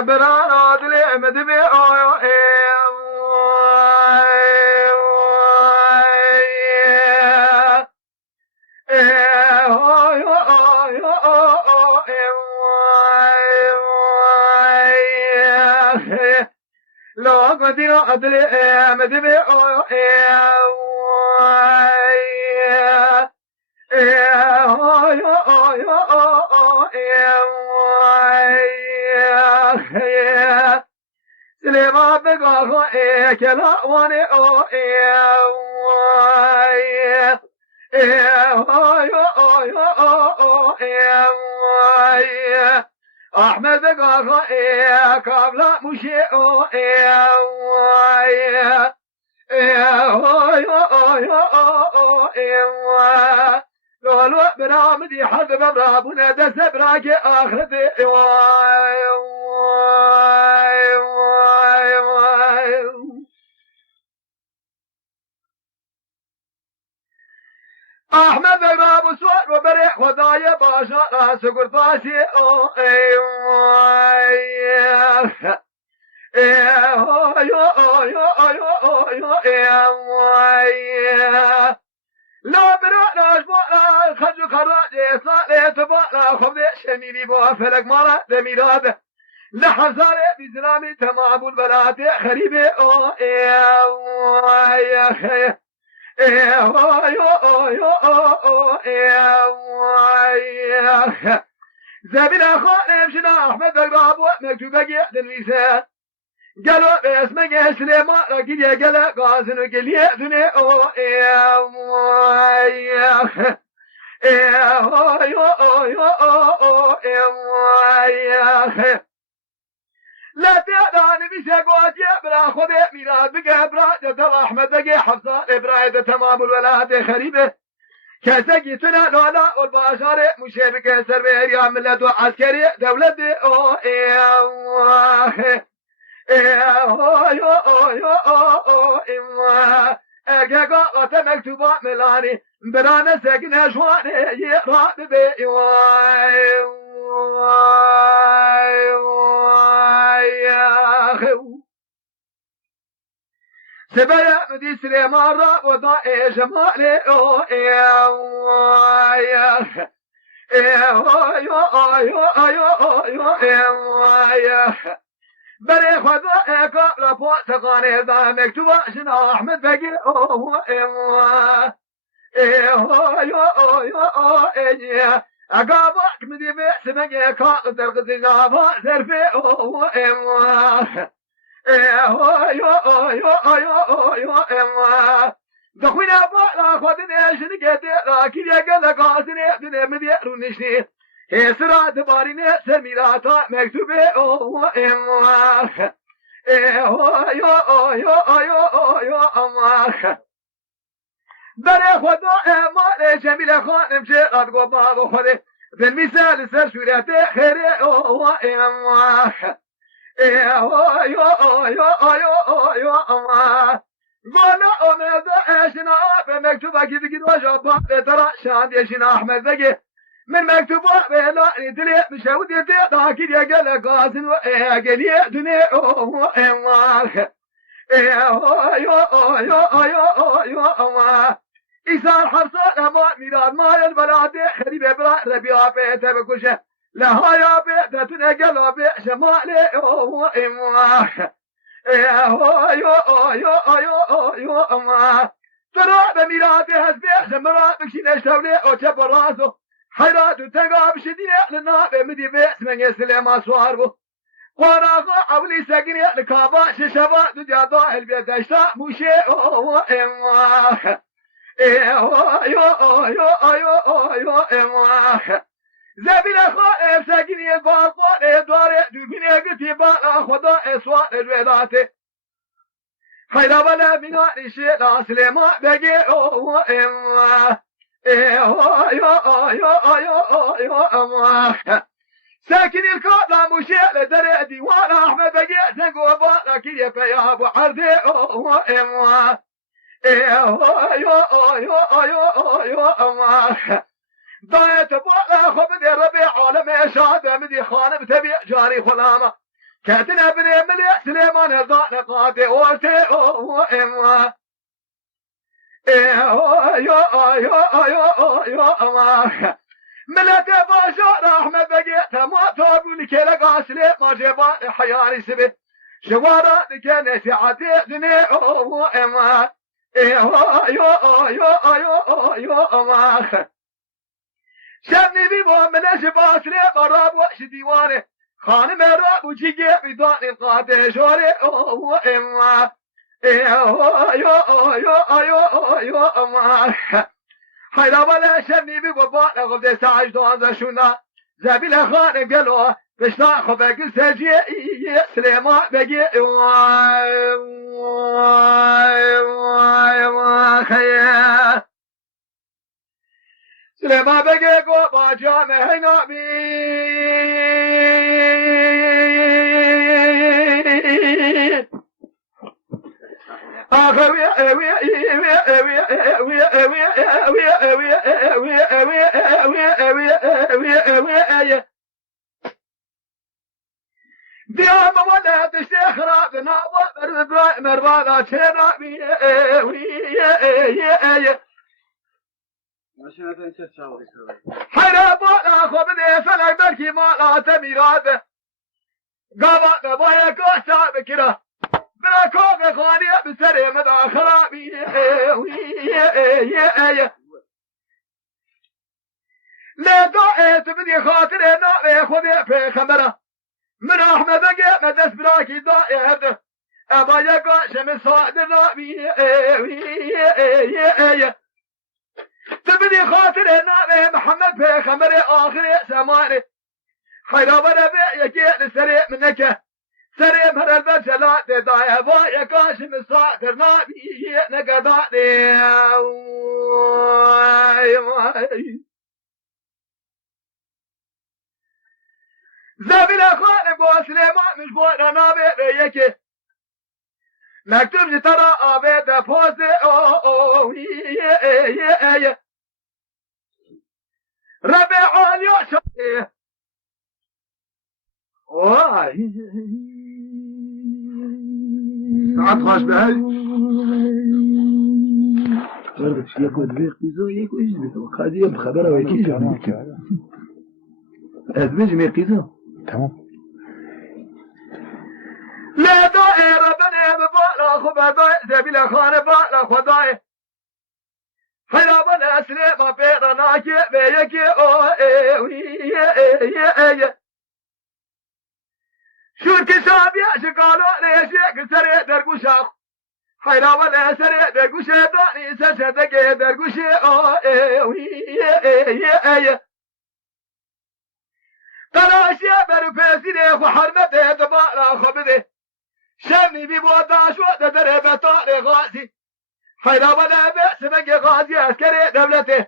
برا دل مدبي لا قدي أدري مدبي سليمان بقى كلا واني احمد بقى كابلا مشي لولو برامدي حد برابنا دس براك اخرتي احمد باب سوار وبريح ودايا باشا راس قرطاسي لا برانا جبانا خرج خراجي صالي تبانا خبدي شميلي بوا فلك مرة دميراد لحزاري بزرامي تمام البلاد خريبي زبينا خالم شنا احمد بقراب مكتوبة جيد الويسان قالوا اسمه سليمان راكيد يا قلا قاسن وقلي دني لا تدعني بشقوات يا برا خذ ميلاد بقى برا احمد بقى حفصه ابراهيم تمام الولاد خريبه كسقيتنا لولا والبشر مشابك سربير يا ملت وعسكري دولة مكتوبة ملاني برانا ساكنة شواني يقرأ بي سبايا مدي سليمان راب وضائي جمالي بري خذوا قبل فوت قاني ذا مكتوبة شنا أحمد بقي أقابك مدي بسمك كاقد الغزيزة زرفي دخونا بالا خدنا شنقتي لكن يا قال قاسني دنيا مدير نشني هي سرعة باريني سميلاتا مكتوبة بري خدا مال جميل خانم شيرات قبا خدي بالمثال سر سورته خيري قولنا أمد عشنا بمكتوبة كيف كده وجبا ترى شاد يشنا أحمد بقي من مكتوبة بلا ندري مشاودي تدا كده قال قاسن وقالي دنيا إيسان حفصة لما ميلاد ما البلاد خريبة بلا ربيع بيته بكشه لها يا بيته تنقل بيع شمالي ترى بميلاد هزبيع شمرات بكشين اشتولي او تبر راسه حيرات وتقاب شدية لنا بمدي بيع سمني سليمان سواربو قراغا عولي ساقني لكابا ششبا دجا ضاهل بيت اشتاء موشي زبيل خائف ساقني الباطل ادواري دوبيني قتي بالا خدا اسوار الويداتي خير بلا بناني شيء سليمان بقي ساكن الكوطة مشيء لدري ديوان احمد بقي تنقو بالا كي يا ابو حردي ضايت بالا خبدي ربيع عالم شاد مدي خانم تبي جاري خلامه كاتنا بني مليء سليمان الضان قادي ورتي او اما ملك باشا رحمة بقيت ما تقول كلا قاسلي ما جبان حياني سبي شوارع كانت عتيقني او اما شبني بيبو من شباسلي مراب وش ديواني خانم راب وجيجي بدان قادي شوري او اما حيلا ولا شبني بقبال غبدي ساعج دوان شونا زبيل خان قالوا بشنا خبك سجي سليمان بقي سليمان بقي قوبا جامع هنا ديما ولا تشتخرا بنا مربادا تشنا حرب ولا خبدي فلك بركي ما لا تميراد قابا قبايا كوسا بكرا بلا كوغ خانية بسري مدى خرابي لا دائت بدي خاطري نابي خذي في خبره من احمد بقى مدس براكي دائت ابا يقع شمس صاد الرابي تبدي خاطري نابي محمد في خبره آخر سماني حيرا ولا بي يجي سريع منك سريع من البجلات دايا بايا كاشم الصاقر نابي نقضاني زبيل خالق وسليمان مش بونا نابي بيكي مكتوب ترى ابيد فوزي ربيع اليوم ساعات خاش بهاي برضه شيء يكون ريق يزو يكون يجلس وقاضي بخبره ويكيش عليك أدمج ميقيزو تمام لا دائر ربنا ببالا خبا دائر زبيل خان بالا خدائر حيلا بنا سليما بيضا ناكي بيكي شو الكسابيا شقالوا ليشيك سريع درقوشاق حيلا بنا سريع درقوشي داني سسدك درقوشي تلاشي برفاسيني وحرمته دبالا خبده شمني بيبودا شو دربه طاري غازي حيلا ولا بأس من غازي عسكري دولته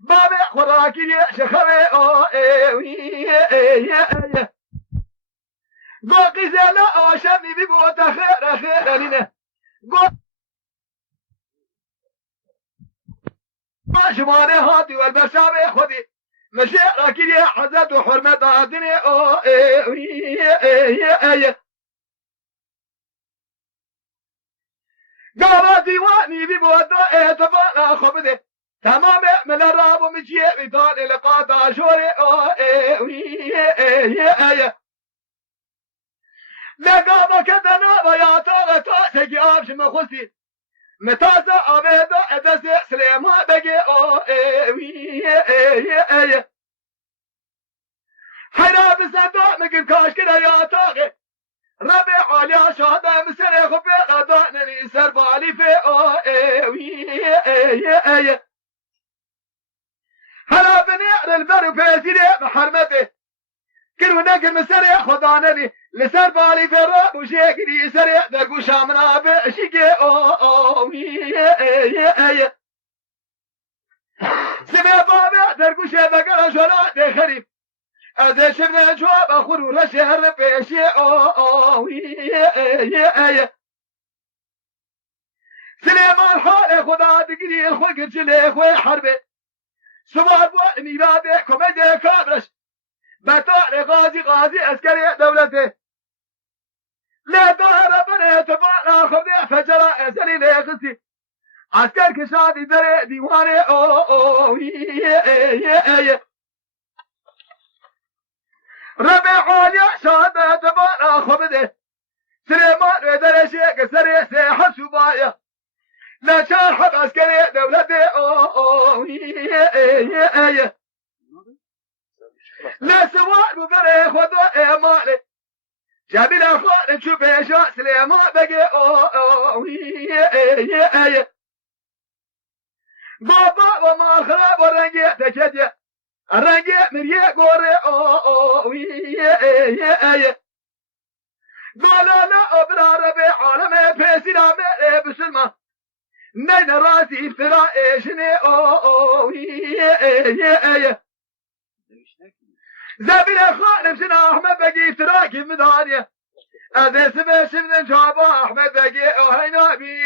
بابي خوراكي شخوي قوقي زيلا شمني بيبودا خير لنا ما شماني هاتي والبشامي خدي مشيئة كده حزت وحرمت عدني قال ديواني بمودة تفانا خبده تمام من الراب ومجيء بطال لقاطع شوري لقابا كدنا ويعطاغ تاسك آبش مخصي متازا عبيدا ادس سليما بقي حنا بصدق مقل كاش كده يعطاغ ربيع عليا شهادة مسري خبي غدانني سربالي في هلا بنير البر فيزيري محرمته كل نقل مسري خدانني لسربالي في الراب وشيكري سري دقو شامنا بشيكي سمي بابي درقو شبكة شولا دخريب از شبنه جواب اخورو رشهر پیشی سلیمان حال خدا دگری خوک جلی خوی حربه سوار بو میراده کمده کابرش بطار غازی اسکری دولته لا دار بني تبعنا خذي فجر أزلي لغسي عسكر كشادي دري ديواني أو ربيع يا شاد تبعنا خبده سليمان ودري شيك سري سيحة سبايا لا شارحب عسكري دولتي أو لا سواء بقري خذوا مالي جابي الأخوان نشوف يا سليمان بقي أو بابا وما خراب ورنجي تكدي الرنجي من يقوري أو قالوا لا أبرار بعالم فيسنا بسلمة نين راسي فرائشني أو زابي الأخوان بسنا أحمد بقي تراكي مدانية هذا سبع سبن شابا أحمد بقي أهينا بي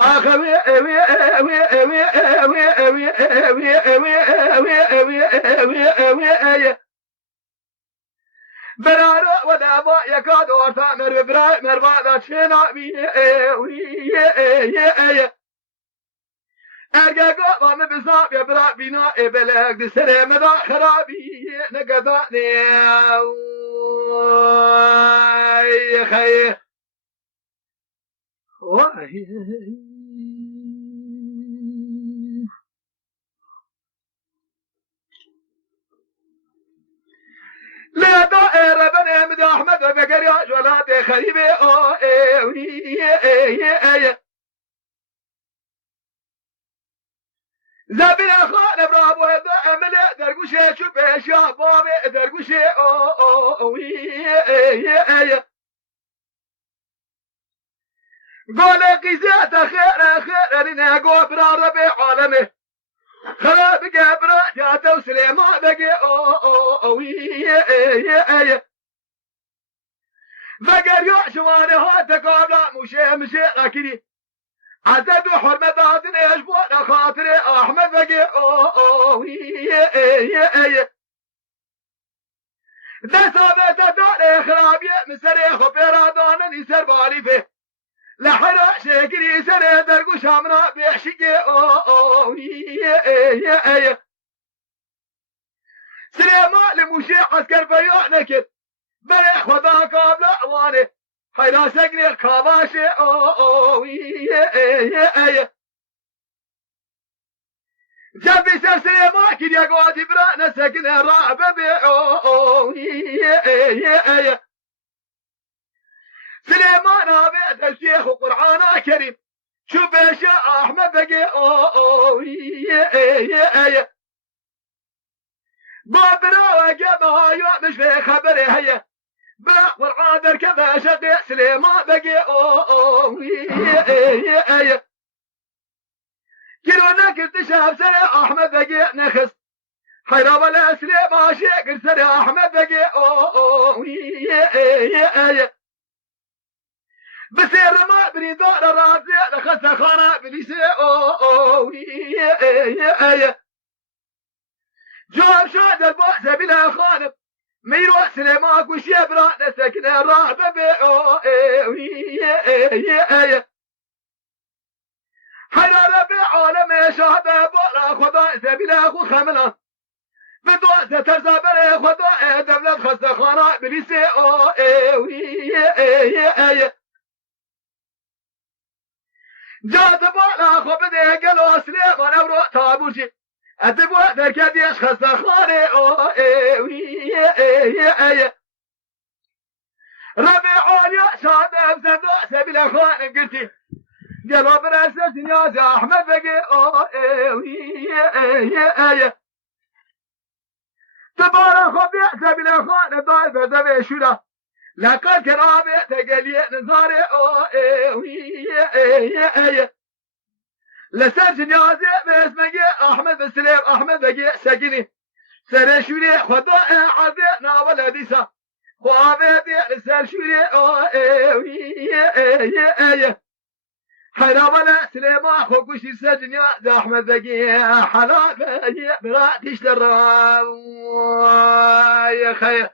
أخوي أوي أوي أوي أوي أوي أوي أوي أوي أوي أوي أوي برارة ولا ما يكاد ورثا مربرا مربا شنا بي أوي أوي أرجع قام بزاف يا برا بنا إبلغ دسر مدا خرابي نقداني يا خي لا دائرة بني مد أحمد بقريا جلاد خريبي أو زابين أخوان برافو هذا أمل درقوشة شوف أشياء بابي درقوشة أو قول قيزات خير خير لنا قول برا ربي عالمي خراب قبرا جاتو سليمان بقي أو بقر يعشواني هاتا قابلا مشي لكني عدد حرمة ذاتنا يشبونا خاطري أحمد بقي أو ذا صابت دوني خرابي مسري خبيرا دانا نسر بالي فيه لحرا شكري سري درقو شامنا بيحشقي أو سليمان لمشي عسكر بيوع نكد بريح خدا قابل أعواني حيلا سقني الكاباشي أو جنبي سر سليمان كد يقعد برانا سقن الرعب بي أو سليمان أبيت الشيخ وقرآن كريم شوف يا شيخ أحمد بقي أو بابنا وقبها يوم مش في خبري هي بلا والعادر كذا شقي سليمان بقي أو كيلونا كنت شاف سنة أحمد بقي نخس حيرا ولا سليمان شيخ سنة أحمد بقي أو بسير ما بريدار راسي لخسة خانة بليسي أو جواب شاد البؤس بلا خانب ميرو سليمان وشي برا نسكن الرعب بي أو حرارة بعالم شهد بولا خدا سبيلا خو خملا بدوسة ترزابر خدا دولة خسة خانة بليسي أو جاد بولا خو بده قلو سليمان أورو تابوشي أدبو ذاك ديش خسة خانة أو ربيع يا شاد بزدو سبيلا خانة قلتي قلو براسة نياز أحمد بقي أو تبارك وبيع سبيلا خانة ضايفة دبي شولا لقد كرامي تقلي نظاري أو لسر جنازي باسمك أحمد بسليم أحمد بقي سكني سرشولي خداء عدي ناول ديسا خوابي لسر شولي أو حلا ولا سليمان خوكوش السجن يا أحمد بقي حلا براتش للراوي خير